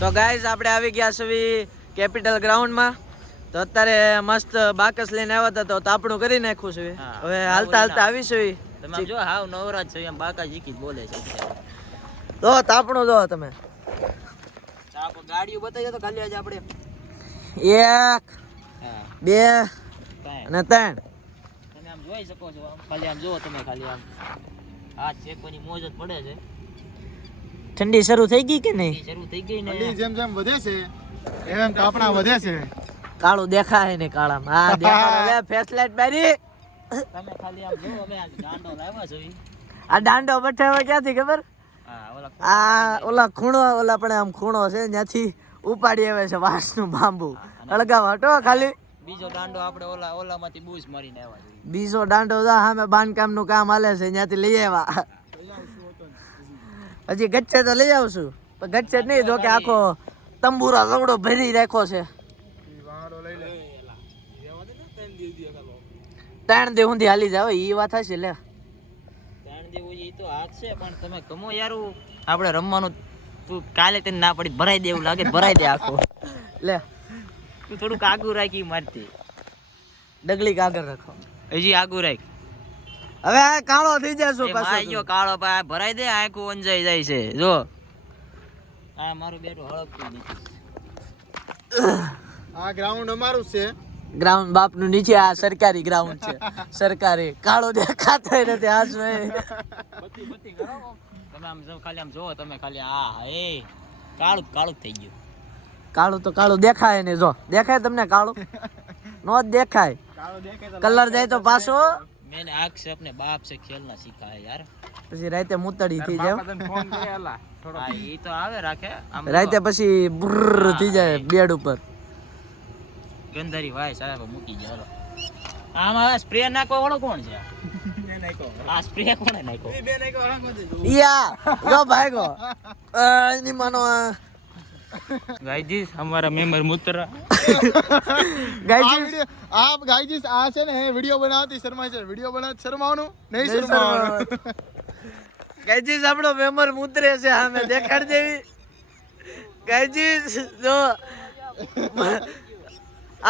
તો ગાઈઝ આપણે આવી ગયા છીએ કેપિટલ ગ્રાઉન્ડમાં. તો અત્યારે મસ્ત બાકસ લઈને આવ્યા હતા તો તાપણું કરી નાખ્યું છે. હવે હાલતા હાલતા આવીશું. તમે જો હાવ નવરાજ છે એમ બાકા જીકી બોલે છે. તો તાપણું જો તમે ગાડીઓ બતાવી તો ખાલી આજે આપણે 1 2 અને 3 તમે આમ જોઈ શકો છો. ખાલી આમ જો તમે ખાલી આમ આ ચેકોની મોજ જ પડે છે. ઠંડી શરૂ થઈ ગઈ કે નહીં? શરૂ થઈ ગઈ ને જેમ જેમ વધે છે એમ તાપણા વધે છે. કાળું દેખાય ને કાળામાં હા દેખાડો લે ફેસ લાઈટ મારી. તમે ખાલી આમ જો અમે આ દાંડો લાવ્યા છે. આ દાંડો બઠાવા ક્યાંથી ખબર? આ ઓલા ખૂણો ઓલા પણ આમ ખૂણો છે ત્યાંથી ઉપાડી આવે છે વાંસનું બાંબુ અળગાવા હટો ખાલી. બીજો દાંડો આપણે ઓલામાંથી બૂસ મારીને આવ્યા છે. બીજો દાંડો સામે બાંધકામનું કામ હાલે છે ત્યાંથી લઈ આવ્યા. હજી ગચ્છે તો લઈ આવશું પણ ગચ્છે નહીં જો કે આખો તંબુરા રવડો ભરી રાખ્યો છે. 3 દી સુધી હાલી જાવ ઈ વાત હશે લે. 3 દી ઈ તો હાથ છે પણ તમે કમો યાર આપણે રમવાનું તું કાલે તને ના પડી ભરાઈ દે એવું લાગે ભરાઈ દે આખો લે તું થોડુંક આગું રાખી મારતી ડગલી આગળ રાખો હજી આગું રાખ. હવે આ કાળો થઈ જશો પાછો. માયો કાળો પા ભરાઈ દે આખું અંજાઈ જાય છે જો. આ મારું બેટું હળકતું નથી. આ ગ્રાઉન્ડ અમારું છે. ગ્રાઉન્ડ બાપનું નીચે આ સરકારી ગ્રાઉન્ડ છે. સરકારી કાળો દેખાતો નથી આ શું બત્તી કરો તમે આમ જો ખાલી આમ જોવો તમે ખાલી આ એ કાળું કાળું થઈ ગયું. કાળું તો કાળું દેખાય ને જો દેખાય તમને કાળું નો દેખાય કલર જાય તો પાછો मैंने आग से अपने बाप से खेलना सीखा है यार. પછી રાતે મુતડી થઈ જાવ. હા ઈ તો આવે રાખે રાતે પછી બુર થઈ જાય બેડ ઉપર. ગંધારી ભાઈ સાહેબ મૂકી જાય. આમાં સ્પ્રે નાખવા વાળો કોણ છે? આ સ્પ્રે કોણે નાખ્યો? યા જો ભાઈગો એની માનો ગાઈજીસ हमारा मेंबर मुत्र ગાઈજીસ આપ ગાઈજીસ આ છે ને વિડિયો બનાવતી શર્મા છે. વિડિયો બનાવતી શર્માવાનું નહીં શર્માવાનું. ગાઈજીસ આપણો મેમ્બર મુતરે છે સામે દેખાડ દેવી. ગાઈજીસ જો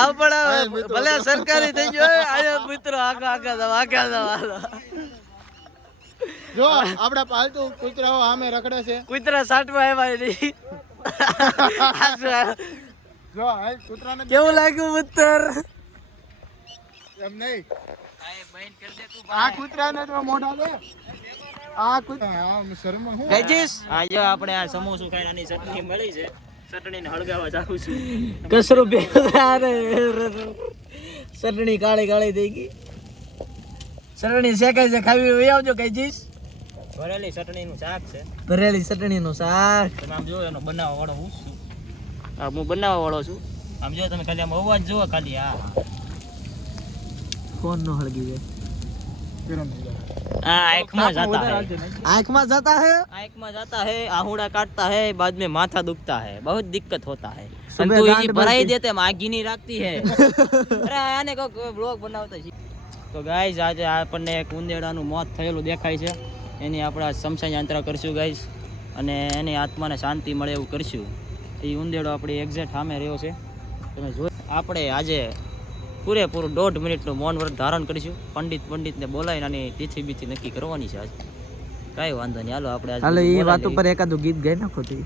આ પણ ભલે સરકારી થઈ ગયો આયો મિત્રો આગા દવા જો આપડા પાલતુ કૂતરાઓ સામે રખડે છે. કૂતરા સાટવા આવ્યા નહીં. જો આ કૂતરાને કેવું લાગ્યું મુત્તર? એમ નહીં આ કૂતરાને તો મોઢા લે. આ કૂતરા આમ શર્મા હું ગાઈજીસ આજે આપણે આ સમોસું ખાવાની ચટણી મળી છે. ચટણીને હળગાવા જાઉં છું. કસરો બેરા રે ચટણી કાળી કાળી થઈ ગઈ. ચટણી શેકાય છે ખાવી હોય આવજો ગાઈજીસ. ભરેલી ચટણીનું શાક છે. ભરેલી ચટણીનું શાક. તમે આમ જો એનો બનાવવા વાળો હું છું. હા હું બનાવવા વાળો છું. આમ જો તમે ખાલી આમ અવાજ જુઓ ખાલી આ ફોન નો હળગી જાય. आँख में जाता है आँख में जाता है आँख में जाता है आहूड़ा काटता है बाद में माथा दुखता है बहुत दिक्कत होता है सुबह परंतु गांड ये भराई देते आगी नहीं रखती है अरे आने को ब्लॉग बनावता है तो गाइस आज આપણને એક ઉંદેડાનું મોત થયેલું દેખાય છે. એની આપણે શમશાન યાત્રા કરશું ગાઈસ અને એની આત્માને શાંતિ મળે એવું કરશું. એ ઉંદેડો આપણે એક્ઝેક્ટ સામે રહ્યો છે તમે જો. આપણે આજે પૂરેપૂરું 1.5 મિનિટનું મૌન વ્રત ધારણ કરીશું. પંડિતને બોલાવીને આની તિથિ બીથી નક્કી કરવાની છે. આજ કાંઈ વાંધો નહીં હાલો આપણે હાલો એ વાત ઉપર એકાદું ગીત ગાઈ નાખો તો.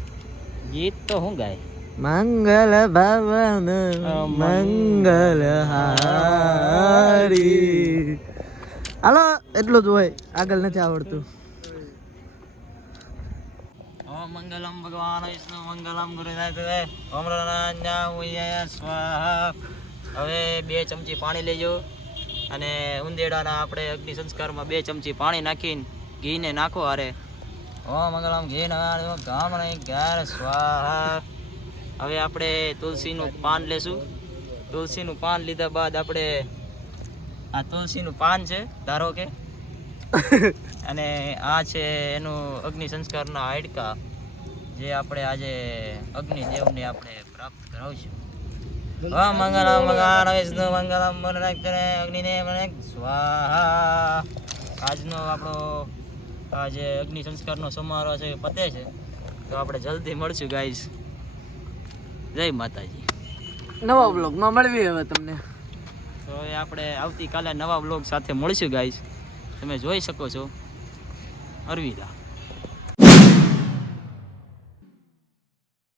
ગીત તો હું ગાય મંગલ ભવન મંગલ હારી. હાલો એટલું જ હોય આગળ નથી આવડતું. ઓમ મંગલમ ભગવાન વિષ્ણુ મંગલમ ગુરુનાથ ઓમ રણાન્યા સ્વાહા. હવે 2 ચમચી પાણી લેજો અને ઉંદેડાના આપણે અગ્નિ સંસ્કારમાં 2 ચમચી પાણી નાખીને ઘીને નાખો. અરે ઓમ મંગલમ ઘી ગામ ગાર સ્વાહા. હવે આપણે તુલસીનું પાન લેશું. તુલસીનું પાન લીધા બાદ આપણે આ તુલસીનું પાન છે ધારો કે અને આ છે એનું અગ્નિ સંસ્કારના હાડકા જે આપણે આજે અગ્નિદેવને આપણે પ્રાપ્ત કરાવશું. ઓમ મંગલમ ભગવાન વિષ્ણુ મંગલમ અગ્નિદેવ સ્વાહા. આજનો આપણો આ જે અગ્નિ સંસ્કારનો સમારોહ છે પતે છે તો આપણે જલ્દી મળશું ગાઈસ. જય માતાજી. નવા બ્લોગમાં મળવી હવે તમને. તો એ આપણે આવતીકાલે નવા બ્લોગ સાથે મળીશું ગાઈસ. તમે જોઈ શકો છો અરવિંદા.